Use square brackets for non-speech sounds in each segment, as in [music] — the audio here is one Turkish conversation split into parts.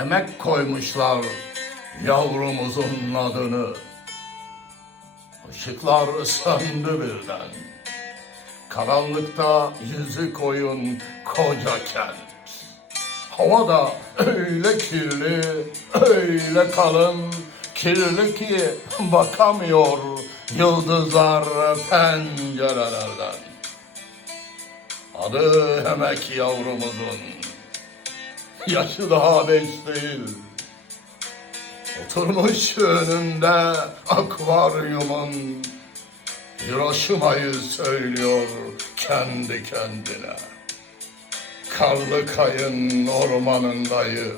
Emek koymuşlar yavrumuzun adını. Işıklar söndü birden. Karanlıkta yüzü koyun koca kent. Hava da öyle kirli, öyle kalın, kirli ki bakamıyor yıldızlar pencerelerden. Adı Emek yavrumuzun, [laughs] yaşı daha beş değil. Oturmuş önünde akvaryumun Hiroşima'yı söylüyor kendi kendine. Karlı kayın ormanındayı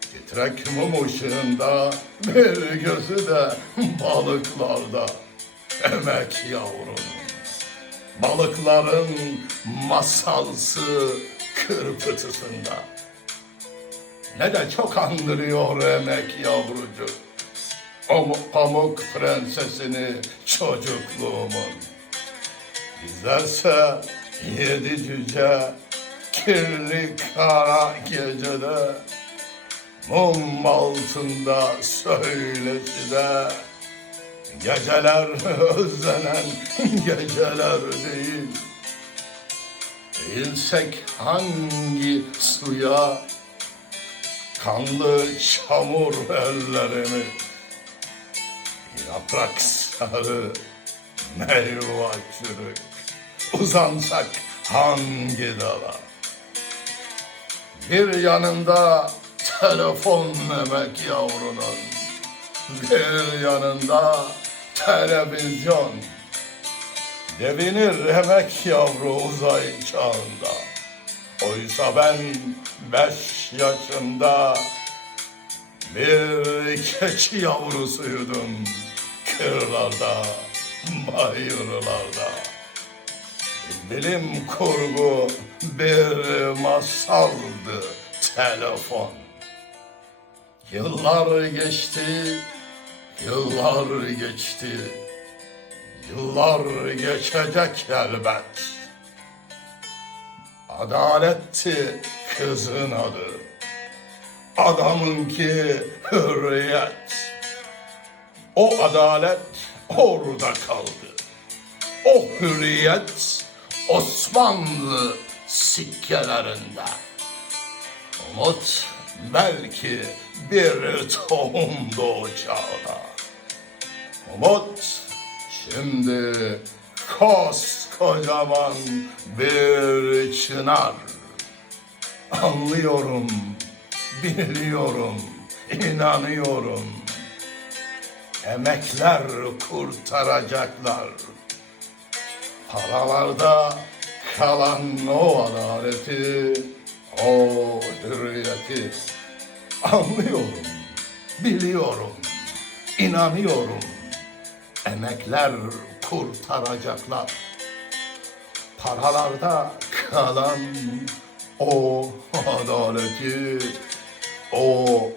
Titrek mum ışığında bir gözü de balıklarda Emek yavrum Balıkların masalsı kırpıtısında Ne de çok andırıyor emek yavrucu. O pamuk prensesini çocukluğumun. Bizlerse yedi cüce kirli kara gecede Mum altında söyleşi de Geceler [laughs] özlenen geceler değil Eğilsek hangi suya Kanlı çamur ellerimi Yaprak sarı meyve çürük Uzansak hangi dala Bir yanında telefon emek yavrunun Bir yanında televizyon Devinir emek yavru uzay çağında Oysa ben beş yaşında bir keçi yavrusuydum kırlarda, bayırlarda. Bilim kurgu bir masaldı telefon. Yıllar geçti, yıllar geçti, yıllar geçecek elbet. Adaletti kızın adı, adamınki hürriyet. O adalet orada kaldı. O hürriyet Osmanlı sikkelerinde. Umut belki bir tohumdu o çağda. Umut şimdi koskocaman bir çınar. Anlıyorum, biliyorum, inanıyorum. Emekler kurtaracaklar. Paralarda kalan o adaleti, o hürriyeti anlıyorum, biliyorum, inanıyorum. Emekler kurtaracaklar. Paralarda kalan o [laughs] adaleti, o.